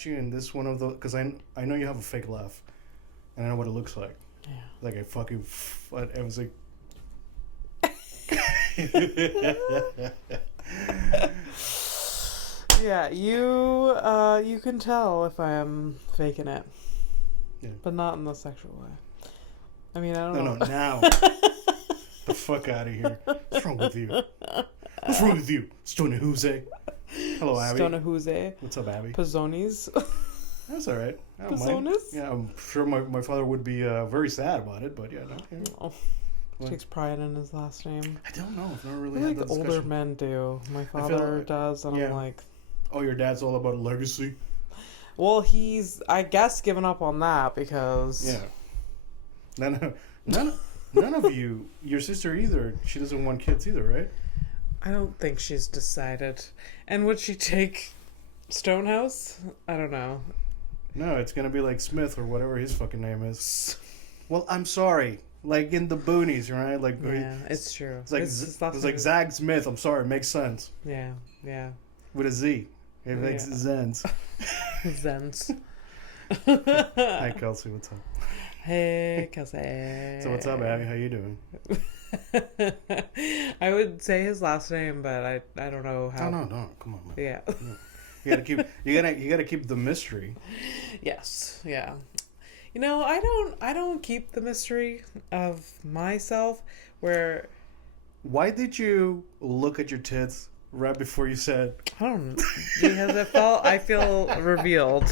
catch you in this one of those, because I know you have a fake laugh, and I know what it looks like. Yeah. Like I fucking, I was like. Yeah, you can tell if I am faking it. Yeah. But not in the sexual way. I mean, I don't know. No, now. The fuck out of here. What's wrong with you? What's wrong with you? Stonehouse. Hello, Abby. Stonehouse. What's up, Abby? Pizzonis. That's all right. I don't Pizzonis? mind. Yeah, I'm sure my father would be very sad about it, but yeah, no. Yeah. Oh. Takes pride in his last name. I don't know. I've never really I feel had like that discussion. older men do. My father does, and I'm like... Oh, your dad's all about legacy? Well, he's, I guess, given up on that because... Yeah. None of you, your sister either, she doesn't want kids either, right? I don't think she's decided. And would she take Stonehouse? I don't know. No, it's going to be like Smith or whatever his fucking name is. Well, I'm sorry. Like in the boonies, right? Like yeah, it's true. It's like Zag Smith. I'm sorry, it makes sense. Yeah. With a Z. It makes Zens. Zens. Hi, Kelsey. What's up? Hey, Kelsey. So what's up, Abby? How you doing? I would say his last name, but I don't know how. No. Come on, man. Yeah. You gotta keep the mystery. Yes. Yeah. You know, I don't keep the mystery of myself. Where? Why did you look at your tits right before you said? I don't know, because I feel revealed.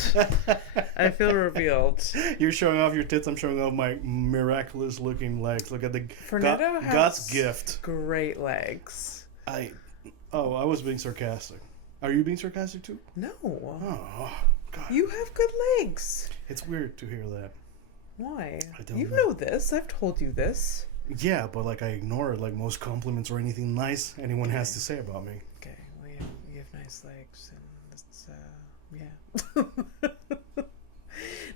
I feel revealed. You're showing off your tits. I'm showing off my miraculous looking legs. Look at the Fernando has God's gift. Great legs. I was being sarcastic. Are you being sarcastic too? No. Oh God. You have good legs. It's weird to hear that. Why? I don't You know. know this. I've told you this. Yeah, but like I ignore it, like most compliments or anything nice anyone has to say about me. Okay, well you have nice legs, and that's yeah.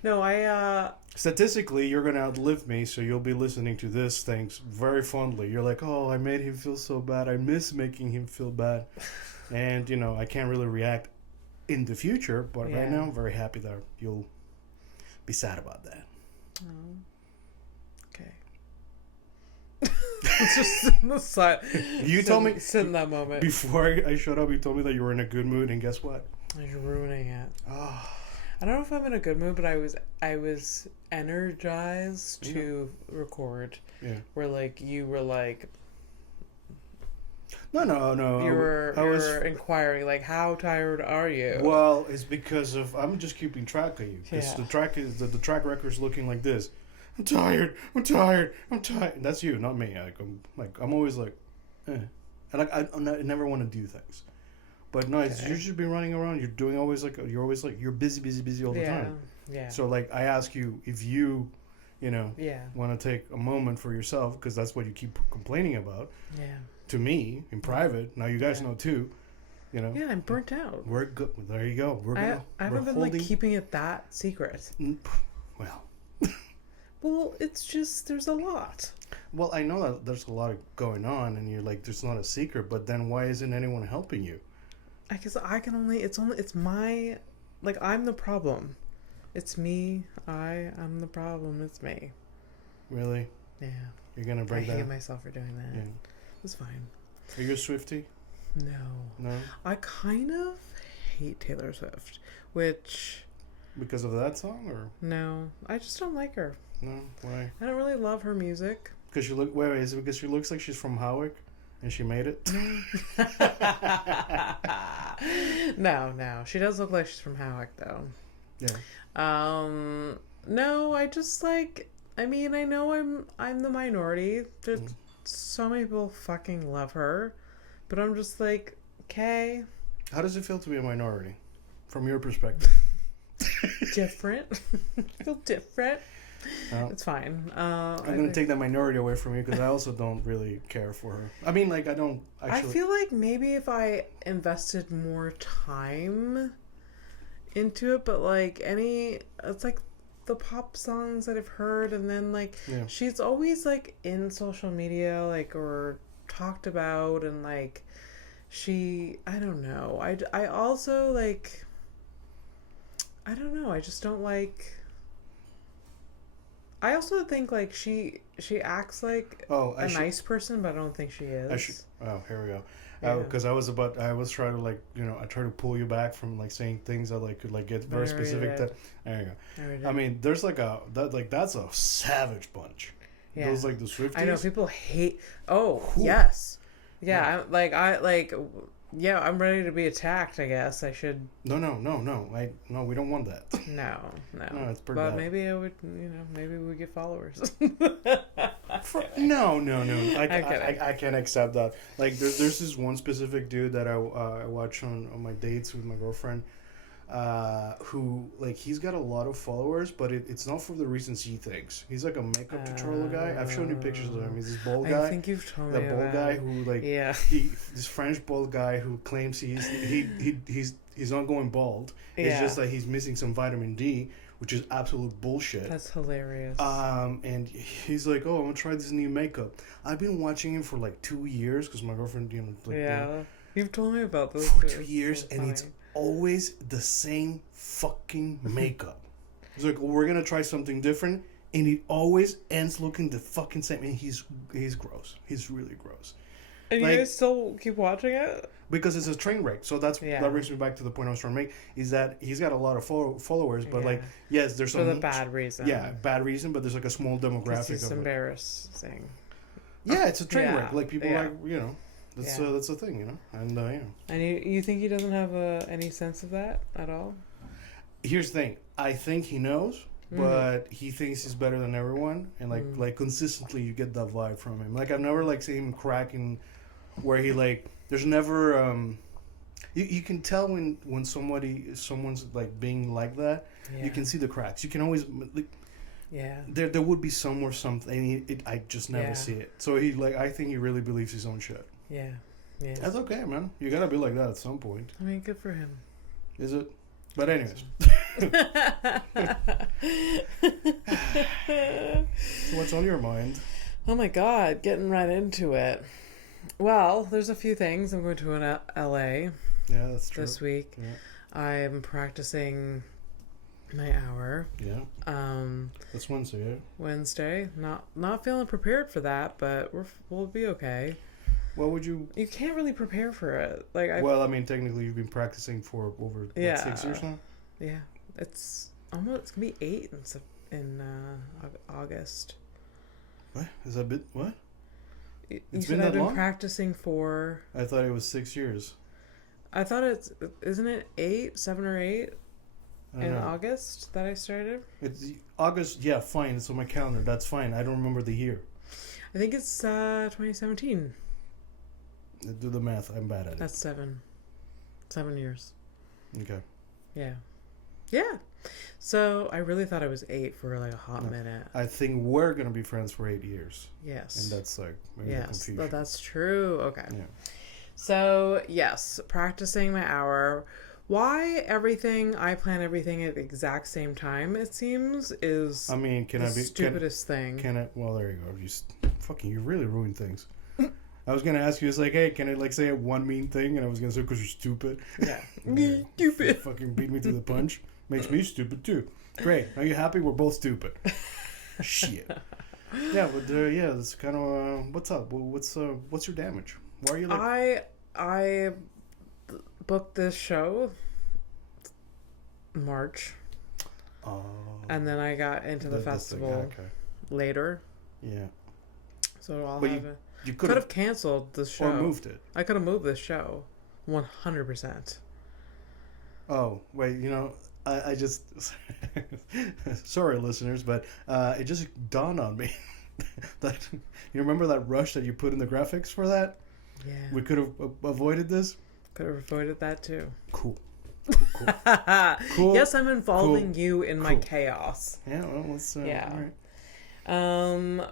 No, Statistically, you're gonna outlive me, so you'll be listening to this things very fondly. You're like, oh, I made him feel so bad. I miss making him feel bad, and I can't really react in the future. But right now, I'm very happy that you'll be sad about that. Oh. Okay. It's just in the side. You told me sit in that moment before I showed up. You told me that you were in a good mood, and guess what? You're ruining it. Oh. I don't know if I'm in a good mood, but I was energized to record. Yeah. Where like you were like. No. You were inquiring like, how tired are you? Well, it's because I'm just keeping track of you. Yeah. The track record's looking like this. I'm tired. That's you, not me. I'm always like, eh. And I never want to do things. But no, it's, you should be running around. You're always busy all the time. Yeah. So like, I ask you if you want to take a moment for yourself, because that's what you keep complaining about. Yeah. To me in private. Now you guys know too. Yeah, I'm burnt out. We're good. There you go. I haven't been like keeping it that secret. Well. Well, it's just there's a lot. Well, I know that there's a lot going on, and you're like, there's not a secret. But then, why isn't anyone helping you? I guess I can only. It's my. Like, I'm the problem. It's me. I'm the problem. It's me. Really? Yeah. You're gonna break that? I hate myself for doing that. Yeah. It's fine. Are you a Swiftie? No. I kind of hate Taylor Swift, which. Because of that song, or? No, I just don't like her. No, why? I don't really love her music. Because she look. Wait, is it because she looks like she's from Howick, and she made it? No, she does look like she's from Howick, though. Yeah. No, I just like. I mean, I know I'm the minority. There's so many people fucking love her, but I'm just like, okay. How does it feel to be a minority, from your perspective? Different. I feel different. It's fine. I'm going to take that minority away from you, because I also don't really care for her. I mean, like, I don't actually... I feel like maybe if I invested more time into it, but like it's like the pop songs that I've heard, and then like she's always like in social media, like, or talked about, and like I don't know. I also like... I don't know. I just don't like. I also think like she acts like a nice person, but I don't think she is. Here we go. Yeah. Because I was trying to like, I try to pull you back from like saying things that like could like get very specific. There you go. I mean, there's like that's a savage bunch. Yeah. Those like the Swifties. I know people hate. Oh, yes. Yeah, yeah. I'm ready to be attacked. I guess I should. No. We don't want that. No. No, it's pretty But bad. maybe I would. Maybe we get followers. No. I can't accept that. Like, there's this one specific dude that I watch on my dates with my girlfriend. Who like he's got a lot of followers, but it's not for the reasons he thinks. He's like a makeup tutorial guy. I've shown you pictures of him. He's this bald guy. I think you've told me that bald guy who like this French bald guy who claims he's not going bald. It's just that he's missing some vitamin D, which is absolute bullshit. That's hilarious. And he's like, oh, I'm gonna try this new makeup. I've been watching him for like 2 years because my girlfriend, you've told me about this for 2 years, and it's always the same fucking makeup. He's like, well, we're gonna try something different, and it always ends looking the fucking same. And he's gross. He's really gross. And you guys still keep watching it? Because it's a train wreck. So that brings me back to the point I was trying to make, is that he's got a lot of followers, but like, yes, there's some... For the bad reason. Yeah, bad reason, but there's like a small demographic it's embarrassing. Yeah, it's a train wreck. Like, people like, that's the thing, And, And you think he doesn't have any sense of that at all? Here's the thing. I think he knows, but he thinks he's better than everyone. And, like consistently you get that vibe from him. Like, I've never, like, seen him cracking where he, like... There's never... You can tell when someone's, like, being like that. Yeah. You can see the cracks. You can always... Like, there would be somewhere something. I just never see it. So, I think he really believes his own shit. Yeah. That's okay, man. You gotta be like that at some point. I mean, good for him. Is it? But anyways. So what's on your mind? Oh my God, getting right into it. Well, there's a few things. I'm going to LA. Yeah, that's true. This week. Yeah. I'm practicing my hour. Yeah. That's Wednesday, yeah? Wednesday. Not feeling prepared for that, but we'll be okay. What would you... You can't really prepare for it. Well, I mean, technically you've been practicing for over 6 years now? Yeah. It's going to be 8 in August. What? Is that what? You said I've been practicing for... I thought it was 6 years. I thought isn't it 7 or 8 in August that I started? It's August, yeah, fine. It's on my calendar. That's fine. I don't remember the year. I think it's 2017. Do the math. I'm bad at it. That's 7 years. Okay. Yeah. So I really thought it was 8 for like a hot minute. I think we're gonna be friends for 8 years. Yes. And that's like maybe confusion. But that's true. Okay. Yeah. So yes, practicing my hour. Why I plan everything at the exact same time? It seems is. I mean, stupidest thing. Well, there you go. You really ruined things. I was gonna ask you, it's like, hey, can I like say one mean thing? And I was gonna say, because you're stupid. Yeah. Stupid. Fucking beat me to the punch. Makes me stupid too. Great. Are you happy? We're both stupid. Shit. Yeah, but that's kind of what's up. What's your damage? Why are you like? I booked this show March. Oh. And then I got into the festival later. Yeah. So I'll you could have canceled the show. Or moved it. I could have moved this show 100%. Oh, wait, I just... Sorry, listeners, but it just dawned on me that... You remember that rush that you put in the graphics for that? Yeah. We could have avoided this? Could have avoided that, too. Cool. Cool. Yes, I'm involving you in my chaos. Yeah, well, let's... All right.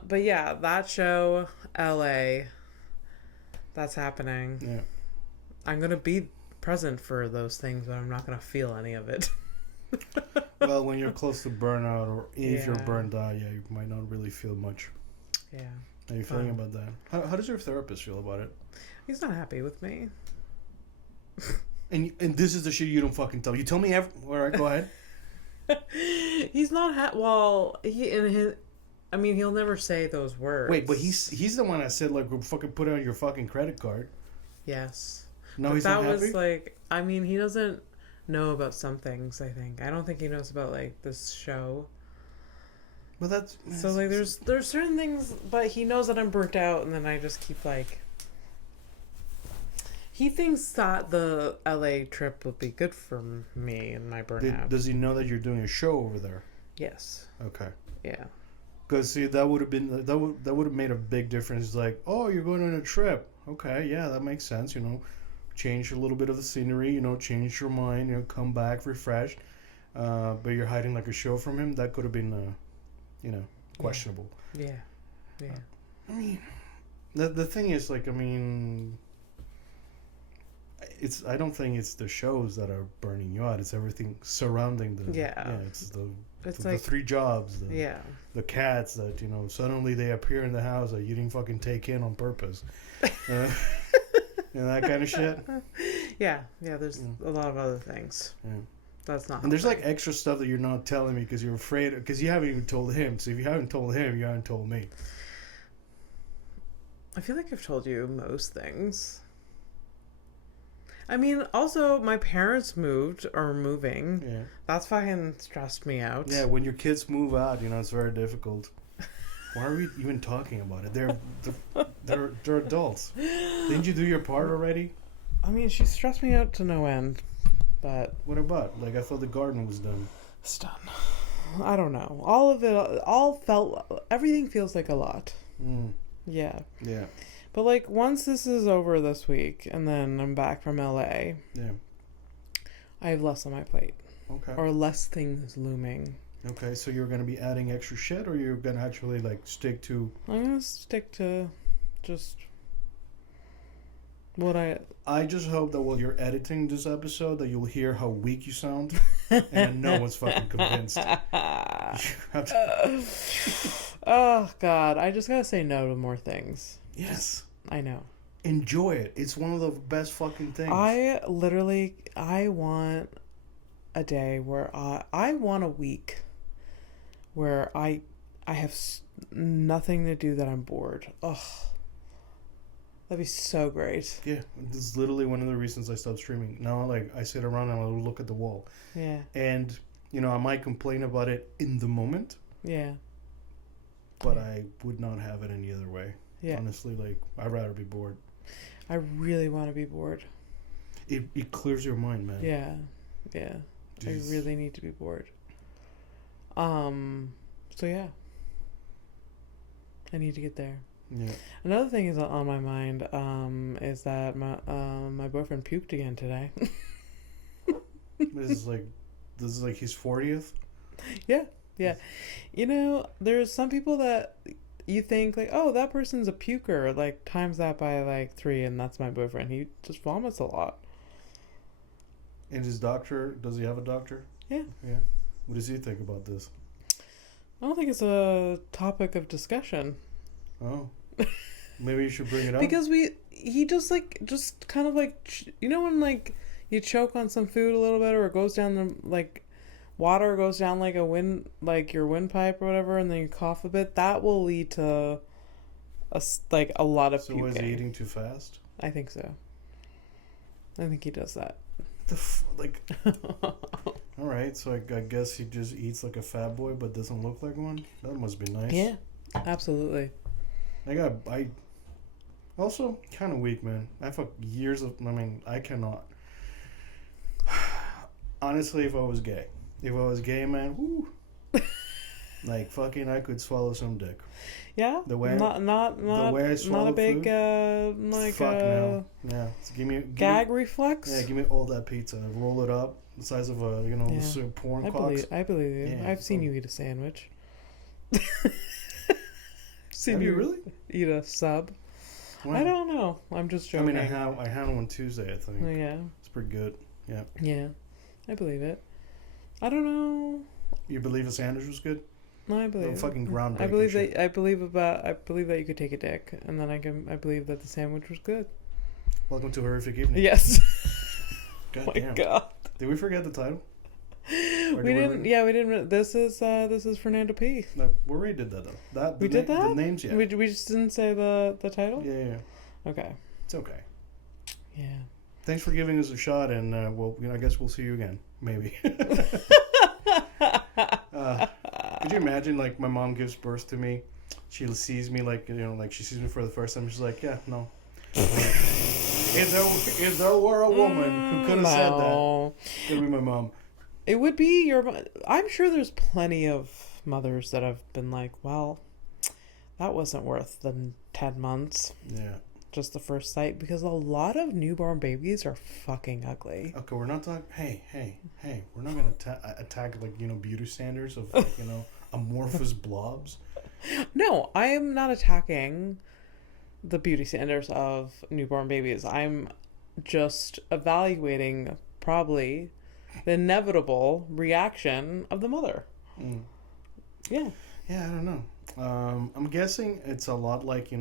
But yeah, that show, LA, that's happening. Yeah. I'm gonna be present for those things, but I'm not gonna feel any of it. Well, when you're close to burnout, or if you're burned out, you might not really feel much. Yeah. How are you feeling about that? How does your therapist feel about it? He's not happy with me. And this is the shit you don't fucking tell. You tell me all right, go ahead. He's not well, he in his I mean, he'll never say those words. Wait, but he's the one that said, like, we'll fucking put it on your fucking credit card. Yes. No, but he's that not happy? was like, I mean, he doesn't know about some things, I think. I don't think he knows about, like, this show. But that's... So, like, there's certain things, but he knows that I'm burnt out, and then I just keep, like... He thinks that the LA trip will be good for me and my burnout. Does he know that you're doing a show over there? Yes. Okay. Yeah. Because, see, that would have been... That would have made a big difference. It's like, oh, you're going on a trip. Okay, yeah, that makes sense, you know. Change a little bit of the scenery, you know, change your mind, you know, come back refreshed. But you're hiding, like, a show from him. That could have been, you know, questionable. Yeah. Yeah. I mean, the thing is, like, I mean... I don't think it's the shows that are burning you out. It's everything surrounding them. Yeah. It's It's the like 3 jobs. yeah. The cats that, you know, suddenly they appear in the house that you didn't fucking take in on purpose. And that kind of shit. Yeah. Yeah. There's a lot of other things. Yeah. That's not. And there's like extra stuff that you're not telling me because you're afraid, because you haven't even told him. So if you haven't told him, you haven't told me. I feel like I've told you most things. I mean, also, my parents moved or are moving. Yeah. That's fucking stressed me out. Yeah, when your kids move out, you know, it's very difficult. Why are we even talking about it? They're adults. Didn't you do your part already? I mean, she stressed me out to no end, but... What about? Like, I thought the garden was done. It's done. I don't know. Everything feels like a lot. Mm. Yeah. Yeah. But, like, once this is over this week, and then I'm back from LA, Yeah. I have less on my plate. Okay. Or less things looming. Okay, so you're going to be adding extra shit, or you're going to actually, like, stick to... I'm going to stick to just what I just hope that while you're editing this episode that you'll hear how weak you sound, and no one's fucking convinced. Oh, God. I just got to say no to more things. Yes. I know. Enjoy it. It's one of the best fucking things. I want a day where I want a week where I have nothing to do that I'm bored. Ugh. That'd be so great. Yeah, this is literally one of the reasons I stopped streaming. Now, like, I sit around and I look at the wall. Yeah. And, you know, I might complain about it in the moment. Yeah. But I would not have it any other way. Yeah. Honestly, like, I'd rather be bored. I really want to be bored. It clears your mind, man. Yeah. Yeah. Jeez. I really need to be bored. So yeah. I need to get there. Yeah. Another thing is on my mind, is that my boyfriend puked again today. This is like his 40th? Yeah. Yeah. You know, there's some people that you think, like, oh, that person's a puker, like, times that by, like, 3, and that's my boyfriend. He just vomits a lot. And his doctor, does he have a doctor? Yeah. Yeah. What does he think about this? I don't think it's a topic of discussion. Oh. Maybe you should bring it up. Because he just kind of, like, you know when, like, you choke on some food a little bit, or it goes down the, like, water goes down like your windpipe or whatever, and then you cough a bit, that will lead to a lot of puking. So is he eating too fast? I think so. I think he does that. All right, so I guess he just eats like a fat boy but doesn't look like one. That must be nice. Yeah, absolutely. I also kind of weak, man. I fuck years of. I mean, I cannot. Honestly, if I was gay, man, whoo. Like, fucking, I could swallow some dick. Yeah? The way not the way I swallow not a big food, like fuck no. Yeah. So give me gag reflex? Yeah, give me all that pizza. Roll it up the size of a, porn cocks. I believe you. Yeah, I've seen you eat a sandwich. Have you really? Eat a sub. When? I don't know. I'm just joking. I mean, I had one Tuesday, I think. Oh, yeah. It's pretty good. Yeah. Yeah. I believe it. I don't know. You believe a sandwich was good? No, I believe. Fucking groundbreaking. I believe that you could take a dick, and then I believe that the sandwich was good. Welcome to Horrific Evening. Yes. God Oh my damn. God. Did we forget the title? We didn't. Yeah, we didn't. This is Fernando P. No, we already did that though. We did that. The names, yeah. We just didn't say the title. Yeah. Okay. It's okay. Yeah. Thanks for giving us a shot, and well, I guess we'll see you again, maybe. Could you imagine, like, my mom gives birth to me, she sees me, like, like she sees me for the first time, she's like, yeah, no. If there were a woman who could have said that, it would be my mom. It would be your. I'm sure there's plenty of mothers that have been like, well, that wasn't worth the 10 months. Yeah. Just the first sight, because a lot of newborn babies are fucking ugly. Okay, we're not talking. Hey, we're not gonna attack like beauty standards of like amorphous blobs. No, I am not attacking the beauty standards of newborn babies. I'm just evaluating probably the inevitable reaction of the mother. Mm. Yeah. Yeah, I don't know. I'm guessing it's a lot like your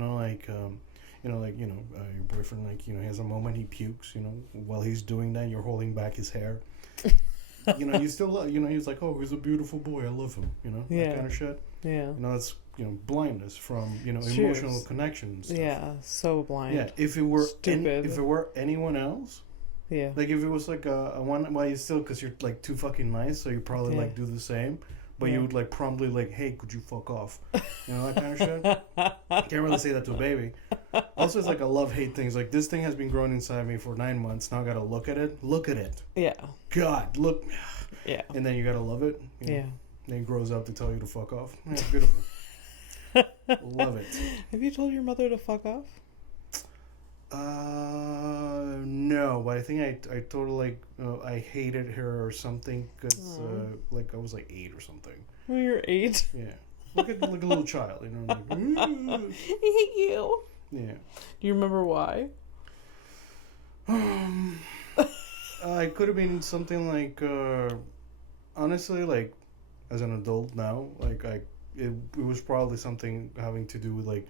boyfriend, like, has a moment, he pukes, while he's doing that, you're holding back his hair. You still, he's like, oh, he's a beautiful boy, I love him, that kind of shit. Yeah. That's, blindness from, emotional connections. Yeah, so blind. Yeah, if it were if it were anyone else, yeah. Like, if it was like a one, well, you still, because you're, like, too fucking nice, so you probably, like, do the same. But you would, like, promptly, like, hey, could you fuck off? That kind of shit. Can't really say that to a baby. Also, it's like a love-hate thing. It's like, this thing has been growing inside me for 9 months. Now I gotta look at it. Look at it. Yeah. God, look. Yeah. And then you gotta love it. Yeah. Then it grows up to tell you to fuck off. Yeah, it's beautiful. Love it. Have you told your mother to fuck off? No, but I think I told her, like, I hated her or something, because, like, I was, like, 8 or something. When you're 8? Yeah. Like a little child, like, I hate you. Yeah. Do you remember why? It could have been something like, honestly, like, as an adult now, like, it was probably something having to do with, like,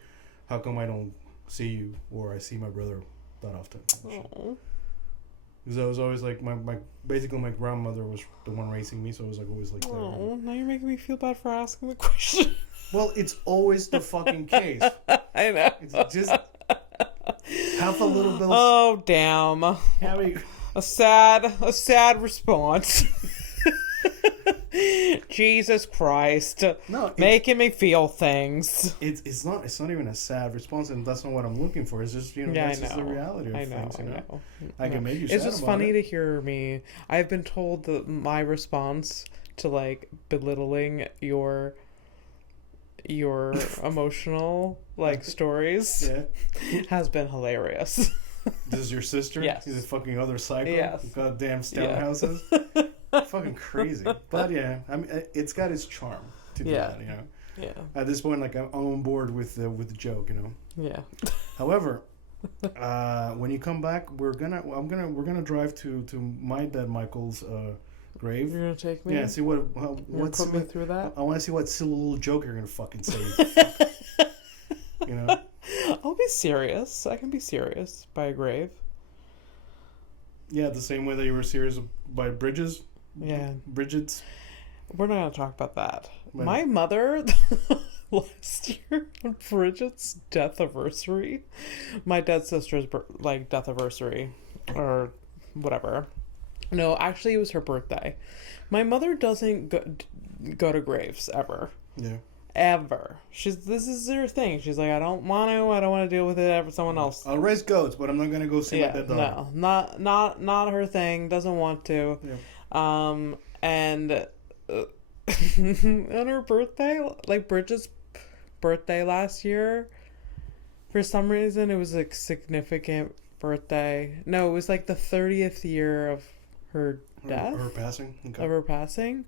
how come I don't see you, or I see my brother that often. Because I was always like, basically my grandmother was the one raising me, so I was like always like there. Oh, now you're making me feel bad for asking the question. Well, it's always the fucking case. I know. It's just half a little bit. Oh, damn. A sad response. Jesus Christ. No, making me feel things. It's not even a sad response, and that's not what I'm looking for. It's just, that's just the reality of things, I can make you sad. It's just funny to hear me. I've been told that my response to, like, belittling your emotional, like, stories has been hilarious. This is your sister? Yes. She's a fucking other psycho? Yes. Goddamn Stonehouses? Fucking crazy. But yeah, I mean, it's got its charm to do that, Yeah. At this point, like, I'm on board with the joke, Yeah. However, when you come back, we're gonna drive to my dad Michael's grave. You're gonna take me? Yeah, see what's put me through that? I want to see what silly little joke you're gonna fucking say. I'll be serious. I can be serious by a grave. Yeah, the same way that you were serious by Bridges. Yeah. Bridget's. We're not going to talk about that. Well, my mother, last year, on Bridget's death anniversary, my dead sister's, death anniversary, or whatever. No, actually, it was her birthday. My mother doesn't go to graves, ever. Yeah. Ever. This is her thing. She's like, I don't want to deal with it for someone else. I'll raise goats, but I'm not going to go see my dead dog. No, not her thing. Doesn't want to. Yeah. And on her birthday, like Bridget's birthday last year, for some reason it was a significant birthday. No, it was like the 30th year of her death. Her passing. Okay. Of her passing.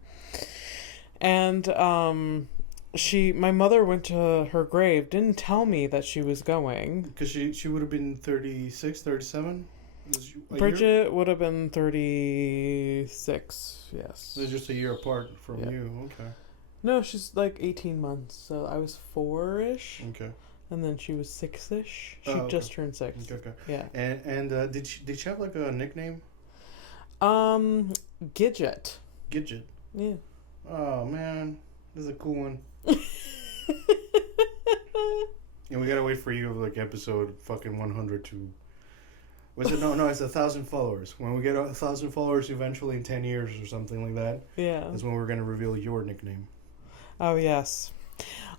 And my mother went to her grave, didn't tell me that she was going. Because she would have been 36, 37? Bridget would have been 36, yes. They're just a year apart from you, okay. No, she's like 18 months, so I was 4-ish. Okay. And then she was 6-ish. She just turned 6. Okay. Yeah. And did she have like a nickname? Gidget. Gidget. Yeah. Oh, man. This is a cool one. And we gotta wait for you, like, episode fucking 100 to... Was it? No, it's 1,000 followers. When we get 1,000 followers eventually in 10 years or something like that, yeah, is when we're gonna reveal your nickname. Oh, yes.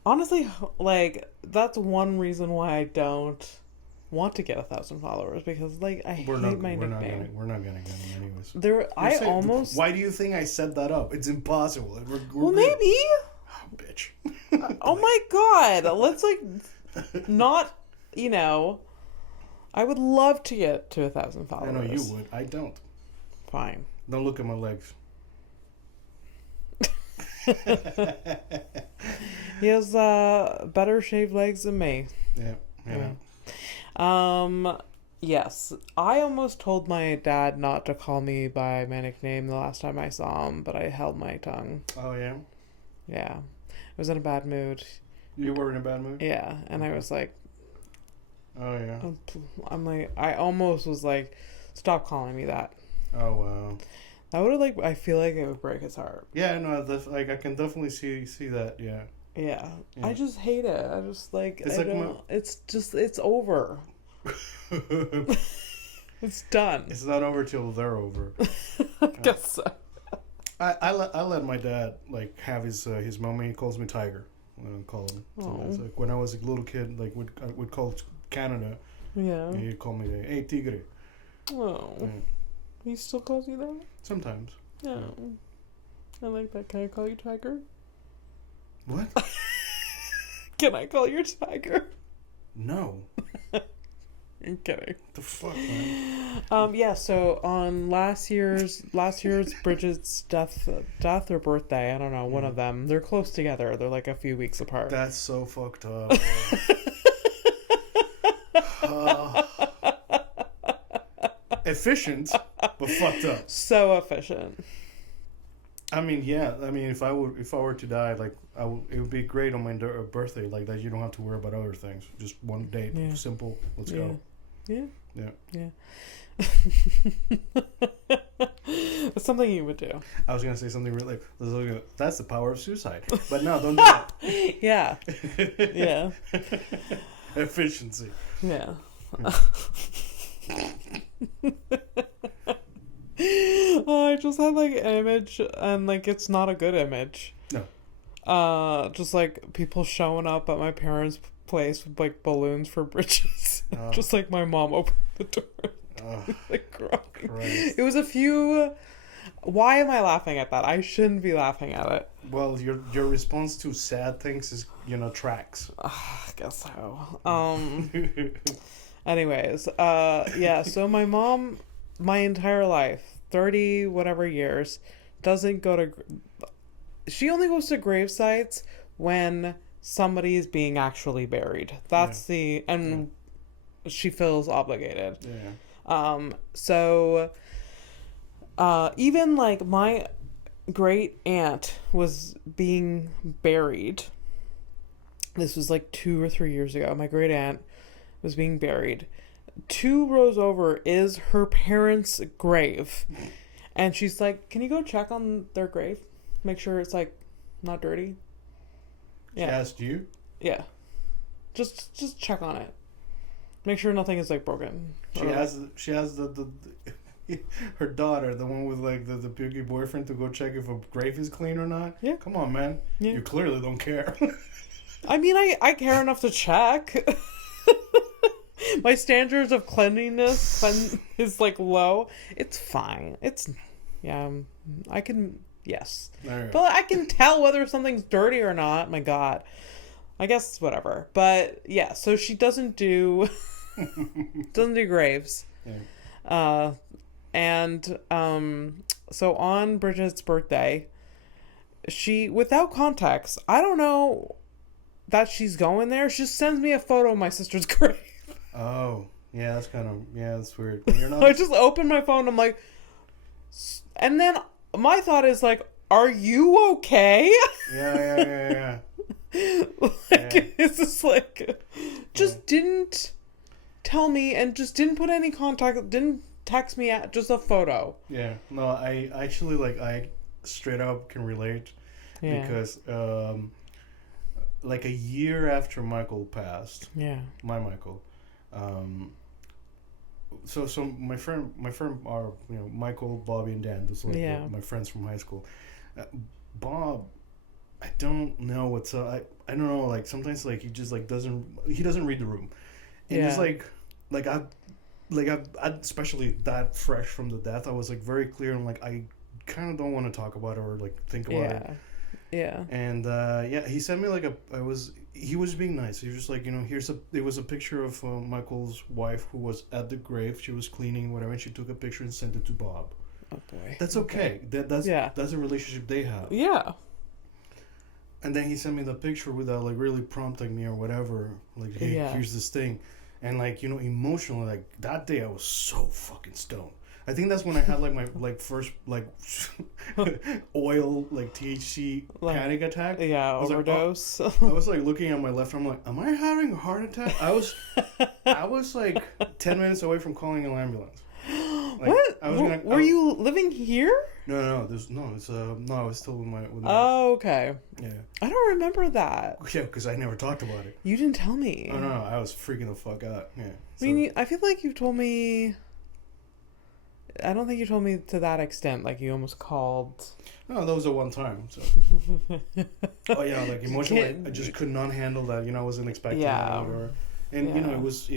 Honestly, like, that's one reason why I don't want to get 1,000 followers, because, like, I hate my nickname. We're not gonna get them anyways. Why do you think I set that up? It's impossible. Well, maybe. Oh, bitch. Oh my god. Let's, like, not, you know... I would love to get to 1,000 followers. I know you would. I don't. Fine. Don't look at my legs. He has better shaved legs than me. Yeah. Yes. I almost told my dad not to call me by my nickname the last time I saw him, but I held my tongue. Oh, yeah? Yeah. I was in a bad mood. You were in a bad mood? Yeah. And I was like... Oh, yeah. I'm like... I almost was like, stop calling me that. Oh, wow. I would have, like... I feel like it would break his heart. Yeah, no, like, I can definitely see that, yeah. Yeah. I just hate it. I just, like... It's over. It's done. It's not over till they're over. I guess so. I let my dad, like, have his moment. He calls me Tiger. I don't call him. So it's like when I was a little kid, like, would call Canada. Yeah. He'd call me, hey, Tigre. Oh. Yeah. He still calls you that? Sometimes. Yeah. I like that. Can I call you Tiger? What? Can I call you Tiger? No. I'm kidding. What the fuck, man? Yeah, so on last year's Bridget's death or birthday, I don't know, one of them. They're close together. They're like a few weeks apart. That's so fucked up. Efficient, but fucked up. So efficient. I mean, yeah. I mean, if I were to die, like, it would be great on my birthday, like that. You don't have to worry about other things. Just one date, simple. Let's go. Yeah. Yeah. It's something you would do. I was gonna say something really. That's the power of suicide. But no, don't do that. Yeah. Yeah. Efficiency. Yeah. Oh, I just had like an image, and like it's not a good image. No. Just like people showing up at my parents' place with like balloons for bridges. Just like my mom opened the door, like crying. Christ. It was a few. Why am I laughing at that? I shouldn't be laughing at it. Well, your response to sad things is, tracks. I guess so. Anyways, yeah. So my mom, my entire life, 30 whatever years, doesn't go to. She only goes to grave sites when somebody is being actually buried. That's and she feels obligated. Yeah. So, even like my great aunt was being buried. This was like 2 or 3 years ago. My great aunt was being buried. 2 rows over is her parents' grave. And she's like, can you go check on their grave? Make sure it's like not dirty. Yeah. She asked you? Yeah. Just check on it. Make sure nothing is like broken. She has the her daughter, the one with like the pukey boyfriend, to go check if a grave is clean or not. Yeah. Come on, man. Yeah. You clearly don't care. I mean, I care enough to check. My standards of cleanliness is like low. It's fine. I can, yes. But I can tell whether something's dirty or not. My God. I guess whatever. But yeah, so she doesn't do graves. Yeah. So on Bridget's birthday, she, without context, I don't know that she's going there. She just sends me a photo of my sister's grave. Oh, yeah, that's weird. You're not... I just opened my phone, I'm like, and then my thought is like, are you okay? Yeah. It's just like, didn't tell me and just didn't put any contact, didn't text me just a photo. Yeah, no, I actually, like, straight up can relate. Yeah. Because like a year after Michael passed, my Michael, so my friend are, you know, Michael, Bobby, and Dan. Those are like my friends from high school. Bob, I don't know what's up. I don't know. Like sometimes like he just like doesn't read the room, and just like I especially that fresh from the death, I was like very clear and like I kind of don't want to talk about it or like think about it. Yeah. And he sent me like he was being nice. He was just like, you know, there was a picture of Michael's wife who was at the grave. She was cleaning, whatever, and she took a picture and sent it to Bob. Oh boy. That's okay. That's a relationship they have. Yeah. And then he sent me the picture without like really prompting me or whatever. Like, hey, here's this thing. And like, you know, emotionally, like that day I was so fucking stoned. I think that's when I had like my like first like oil like THC panic attack. Yeah, overdose. Like, I was like looking at my left. I'm like, am I having a heart attack? I was like 10 minutes away from calling an ambulance. Like, what? Were you living here? No. I was still with my. Oh, okay. Yeah. I don't remember that. Yeah, because I never talked about it. You didn't tell me. Oh no, I was freaking the fuck out. Yeah. I mean, I feel like you told me. I don't think you told me to that extent. Like you almost called. No, that was a one time. So. Oh yeah, like emotionally, I just could not handle that. You know, I wasn't expecting that. You know, it was.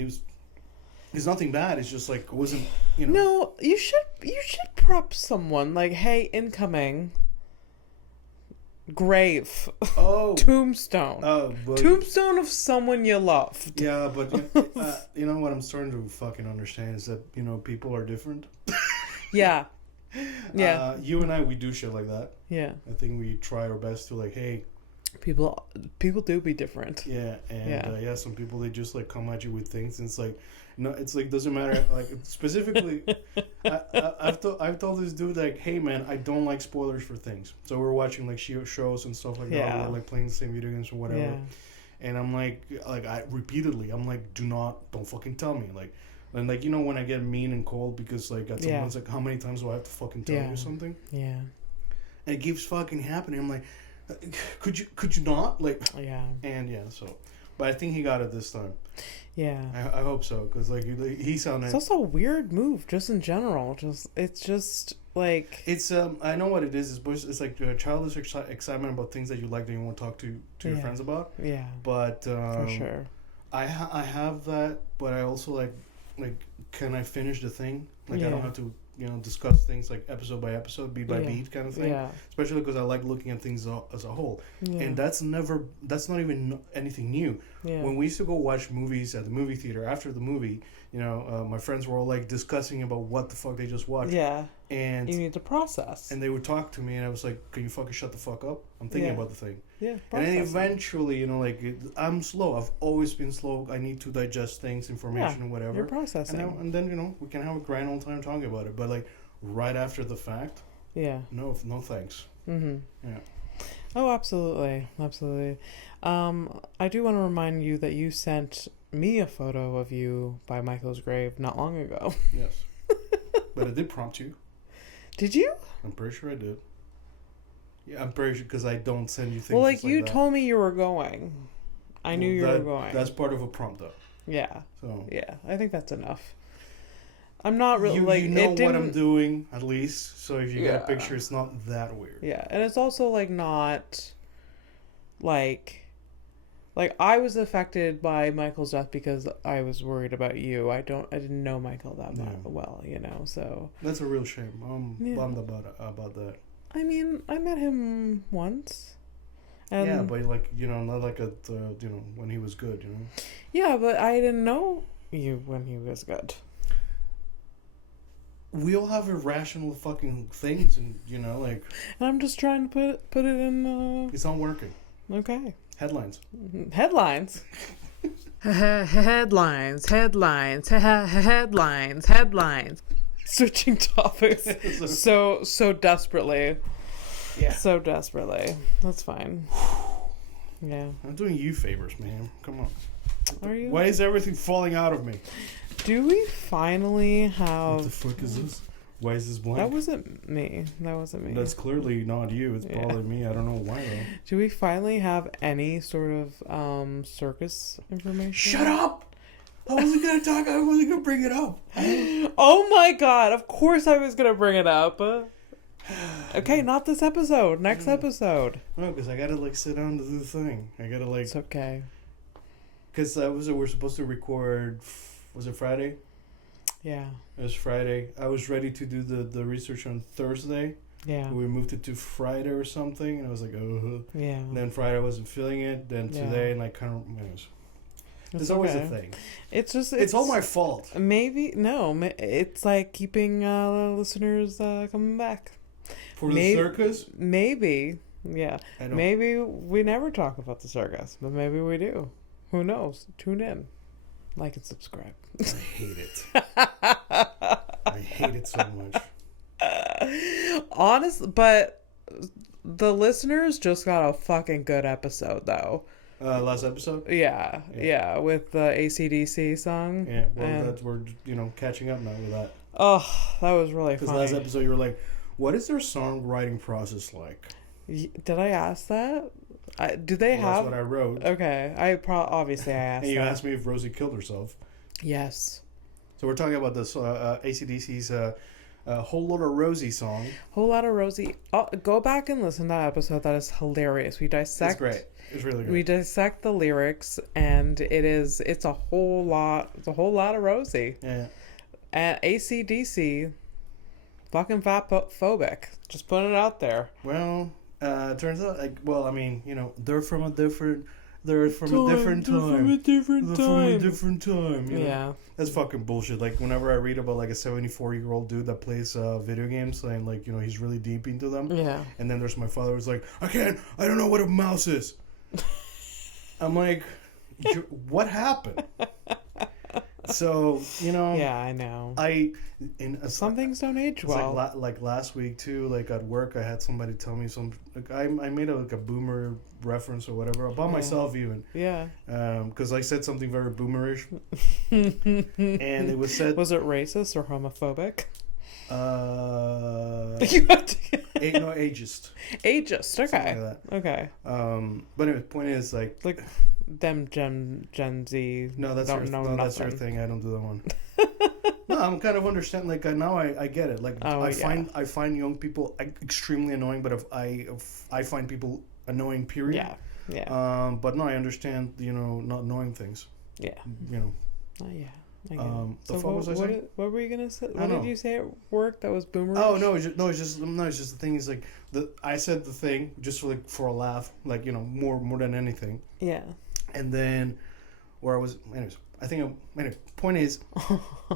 It's nothing bad. It's just like it wasn't. You know. No, you should prep someone like, hey, incoming. Grave. Oh. Tombstone. Oh. Well, tombstone of someone you loved. Yeah, but you know what I'm starting to fucking understand is that, you know, people are different. Yeah. You and I, we do shit like that. Yeah. I think we try our best to like, hey. People do be different. Yeah, and some people, they just like come at you with things, and it's like, no, it's like doesn't matter. Like specifically, I've told this dude like, hey man, I don't like spoilers for things. So we're watching like shows and stuff like that. We're like playing the same video games or whatever. Yeah. And I'm like I repeatedly, I'm like, don't fucking tell me. Like, and like, you know, when I get mean and cold because like at some point, like, how many times do I have to fucking tell you something? Yeah. And it keeps fucking happening. I'm like, could you not, like? Yeah. And so, but I think he got it this time. Yeah. I hope so, because like he sounded. It's also a weird move, just in general. It's just like. It's I know what it is. It's like childish excitement about things that you like that you want to talk to your friends about. Yeah. But for sure. I have that, but I also like can I finish the thing? Like I don't have to. You know, discuss things like episode by episode, beat by beat kind of thing. Yeah. Especially because I like looking at things as a whole. Yeah. And that's not even anything new. Yeah. When we used to go watch movies at the movie theater, after the movie, you know, my friends were all like discussing about what the fuck they just watched. Yeah. And you need to process. And they would talk to me and I was like, can you fucking shut the fuck up? I'm thinking about the thing. Yeah. And then eventually, you know, like I'm slow. I've always been slow. I need to digest things, information and whatever. You're processing. And then, you know, we can have a grand old time talking about it. But like right after the fact, no thanks. Mm-hmm. Yeah. Oh, absolutely. I do want to remind you that you sent me a photo of you by Michael's grave not long ago. Yes. But I did prompt you. Did you? I'm pretty sure I did. Yeah, I'm pretty sure because I don't send you things. Well, like you told me you were going. I knew you were going. That's part of a prompt, though. Yeah. So yeah, I think that's enough. I'm not really you know what I'm doing at least. So if you get a picture, it's not that weird. Yeah, and it's also like not like I was affected by Michael's death because I was worried about you. I didn't know Michael that well, you know. So that's a real shame. I'm bummed about that. I mean, I met him once. And but like, you know, not like you know, when he was good, you know. Yeah, but I didn't know you when he was good. We all have irrational fucking things, and you know, like. And I'm just trying to put it in. It's not working. Okay. Headlines. Headlines. Switching topics so desperately. Yeah. So desperately. That's fine. Yeah. I'm doing you favors, man. Come on. Are you? Why is everything falling out of me? Do we finally have... What the fuck is this? Why is this blank? That wasn't me. That's clearly not you. It's probably me. I don't know why though. Do we finally have any sort of circus information? Shut up! I wasn't gonna bring it up. Oh my god! Of course I was gonna bring it up. Okay, not this episode. Next episode. No, because I gotta sit down to do the thing. I gotta It's okay. Because we're supposed to record. Was it Friday? Yeah. It was Friday. I was ready to do the research on Thursday. Yeah. We moved it to Friday or something, and I was like, oh. Yeah. And then Friday I wasn't feeling it. Then today, and kind of. Anyways. There's always a thing. It's all my fault. Maybe no. It's like keeping listeners coming back. For the circus? Maybe. Yeah. Maybe we never talk about the circus, but maybe we do. Who knows? Tune in. Like and subscribe. I hate it. I hate it so much. Honest, but the listeners just got a fucking good episode, though. Last episode? Yeah, with the AC/DC song. Yeah, well, we're catching up now with that. Oh, that was really funny. Because last episode you were like, what is their songwriting process like? Did I ask that? Do they have? That's what I wrote. Okay, obviously I asked. And you asked me if Rosie killed herself. Yes. So we're talking about this AC/DC's Whole Lot of Rosie song. Whole Lot of Rosie. Go back and listen to that episode. That is hilarious. We dissect. It's great. It's really good. We dissect the lyrics, and it's a whole lot. It's a whole lot of Rosie. Yeah. And AC/DC, fucking phobic. Just putting it out there. Well, it turns out, they're from a different time. Yeah. That's fucking bullshit. Like, whenever I read about, a 74-year-old dude that plays video games, saying, he's really deep into them. Yeah. And then there's my father who's like, I don't know what a mouse is. I'm like, what happened? So, Yeah, I know. Some things don't age well. Like last week, too, at work, I had somebody tell me I made a boomer reference or whatever, about myself even. Yeah. Because I said something very boomerish. And it was said... Was it racist or homophobic? You have to... ageist. Ageist, okay. Like okay. But anyway, the point is, them Gen Z. No, that's your thing. I don't do that one. No, I'm kind of understanding. Now I get it. I find young people extremely annoying, but if I find people annoying, period. Yeah. But no, I understand. Not knowing things. Yeah. Oh yeah. So what were you gonna say? What did you say at work that was boomerish? Oh no, it's just the thing is I said the thing just for a laugh, more than anything. Yeah. And then, where I was, anyways, point is,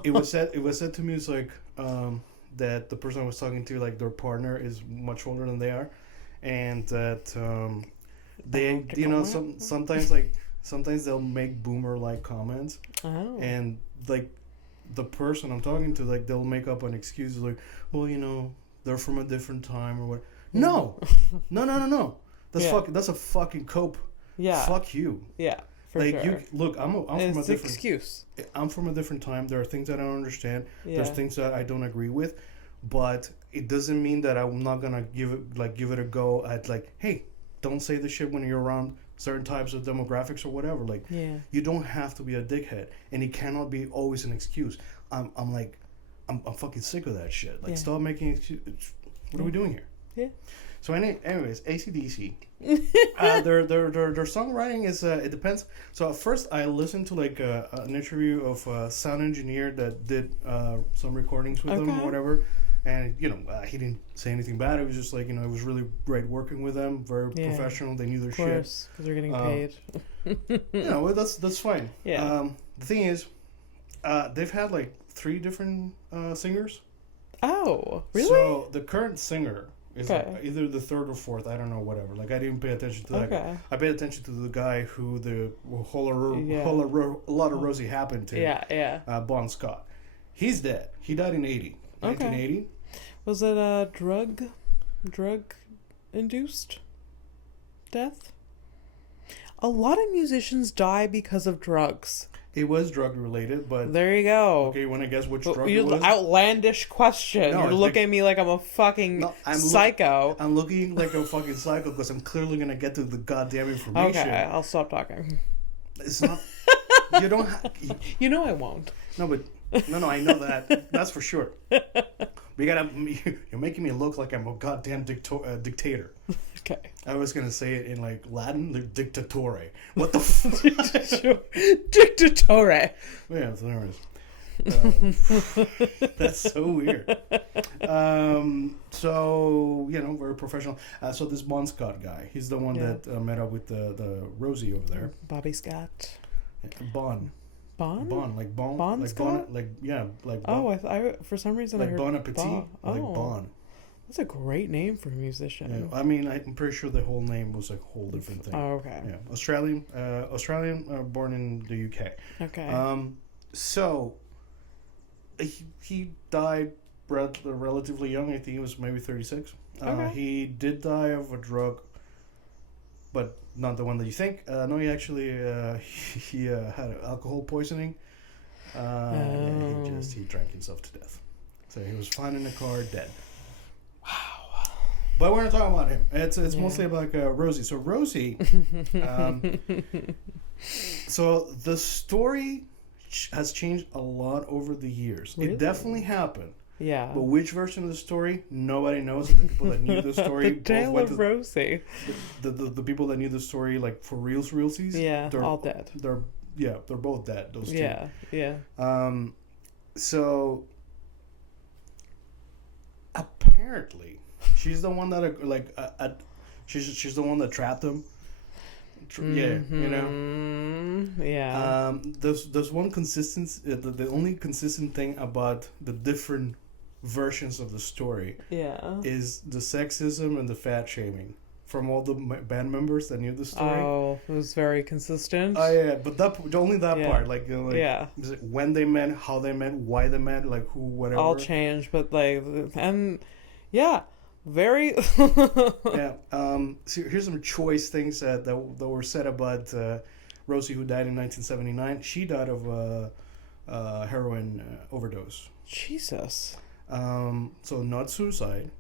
it was said to me, it's that the person I was talking to, their partner is much older than they are, and that they, sometimes they'll make boomer comments. Oh. And the person I'm talking to, they'll make up an excuse they're from a different time or what. No. That's a fucking cope. Yeah. Fuck you. Yeah. For sure. I'm from a different excuse. I'm from a different time. There are things that I don't understand. Yeah. There's things that I don't agree with, but it doesn't mean that I'm not gonna give it a go at hey, don't say this shit when you're around certain types of demographics or whatever. You don't have to be a dickhead, and it cannot be always an excuse. I'm fucking sick of that shit. Stop making excuses. What are we doing here? Yeah. So anyways, AC/DC. Their songwriting is it depends. So at first I listened to an interview of a sound engineer that did some recordings with them or whatever, and he didn't say anything bad. It was just it was really great working with them. Very professional. They knew their shit. Of course, because they're getting paid. That's fine. Yeah. The thing is, they've had 3 different singers. Oh, really? So the current singer is either the 3rd or 4th. I don't know, whatever. I didn't pay attention to that guy. I paid attention to the guy who the whole lot of Rosie happened to. Yeah. Bon Scott. He's dead. He died in 1980. Was it a drug-induced death? A lot of musicians die because of drugs. It was drug related, but there you go. Okay, you want to guess which drug You it was? outlandish question. No, You're looking at me like I'm a fucking psycho. I'm looking like a fucking psycho because I'm clearly gonna get to the goddamn information. Okay, I'll stop talking. It's not. You don't. You know I won't. No, but no, I know that. That's for sure. We gotta. You're making me look like I'm a goddamn dictator. Okay. I was gonna say it in like Latin, like dictatore. What the fuck? Dictatore. Yeah, there it is. That's so weird. So very professional. So this Bon Scott guy, he's the one that met up with the Rosie over there. Bobby Scott. Bon, like bon, Bon like Scott? bon, like yeah, like bon. Oh, I for some reason like I heard Bon Appetit, like Bon. That's a great name for a musician. Yeah, I mean, I'm pretty sure the whole name was a whole different thing. Oh, okay. Yeah, Australian, born in the UK. Okay. So he died relatively young. I think he was maybe 36. Okay. He did die of a drug, but not the one that you think. No, he actually he had alcohol poisoning. He drank himself to death. So he was found in a car dead. Wow. But we're not talking about him. It's mostly about Rosie. So Rosie, so the story has changed a lot over the years. Really? It definitely happened. Yeah. But which version of the story, nobody knows. And the people that knew the story, the tale of Rosie. The people that knew the story, like for realsies, they're all dead. They're both dead. Those two. Yeah. So apparently, she's the one that she's the one that trapped him. Yeah, Yeah. There's one consistency. The only consistent thing about the different versions of the story. Yeah. Is the sexism and the fat shaming from all the band members that knew the story. Oh, it was very consistent. Oh yeah, but only that part. Like yeah. When they met, how they met, why they met, like who, whatever. All changed, but yeah. Very. Yeah. So here's some choice things that were said about Rosie, who died in 1979. She died of a heroin overdose. Jesus. So not suicide.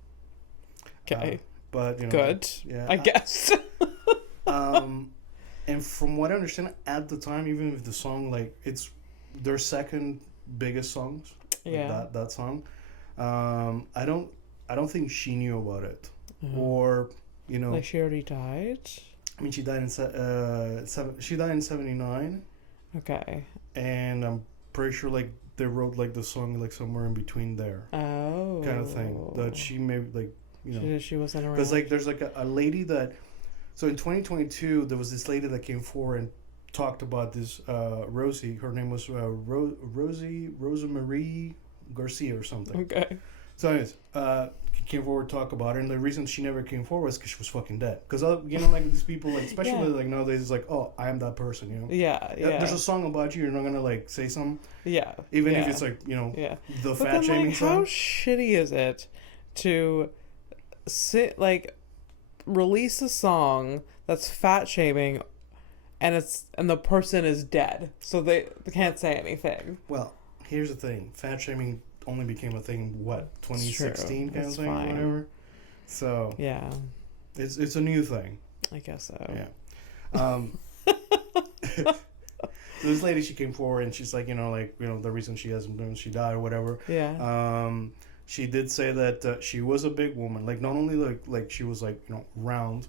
Okay. But good. Yeah. I guess. And from what I understand, at the time, even if the song it's their second biggest songs. Yeah. That song. I don't think she knew about it, or like she already died. I mean, she died in 79. Okay. And I'm pretty sure they wrote the song somewhere in between there. Oh. Kind of thing that she maybe she wasn't around. Because there's a lady that. So in 2022 there was this lady that came forward and talked about this Rosie. Her name was Rosemarie Garcia or something. Okay. So anyways, came forward to talk about her, and the reason she never came forward was because she was fucking dead. Because these people, especially nowadays, it's oh, I am that person, Yeah. There's a song about you. You're not gonna say something. Yeah. Even if it's yeah. The fat shaming song. How shitty is it to release a song that's fat shaming, and the person is dead, so they can't say anything. Well, here's the thing: fat shaming only became a thing 2016 kind of thing, or whatever. So yeah, it's a new thing. I guess so. Yeah. This lady, she came forward and she's the reason she hasn't been, she died or whatever. Yeah. She did say that she was a big woman, not only she was round,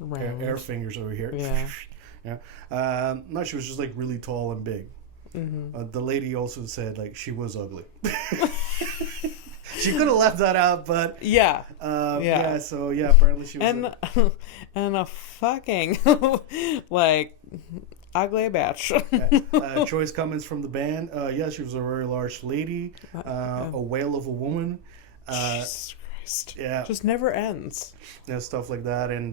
round. Air fingers over here. Yeah. Yeah. No, she was just really tall and big. Mm-hmm. The lady also said she was ugly. She could have left that out, but yeah. Yeah. So apparently she was. And a fucking ugly bitch. Choice comments from the band. She was a very large lady, a whale of a woman. Jesus Christ. Yeah. Just never ends. Yeah, stuff like that. And